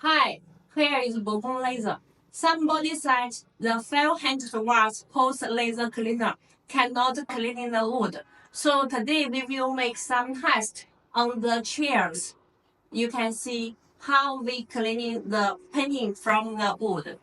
Hi, here is Bocon laser. Somebody said the Fairhand was post laser cleaner cannot clean the wood. So today we will make some tests on the chairs. You can see how we clean the painting from the wood.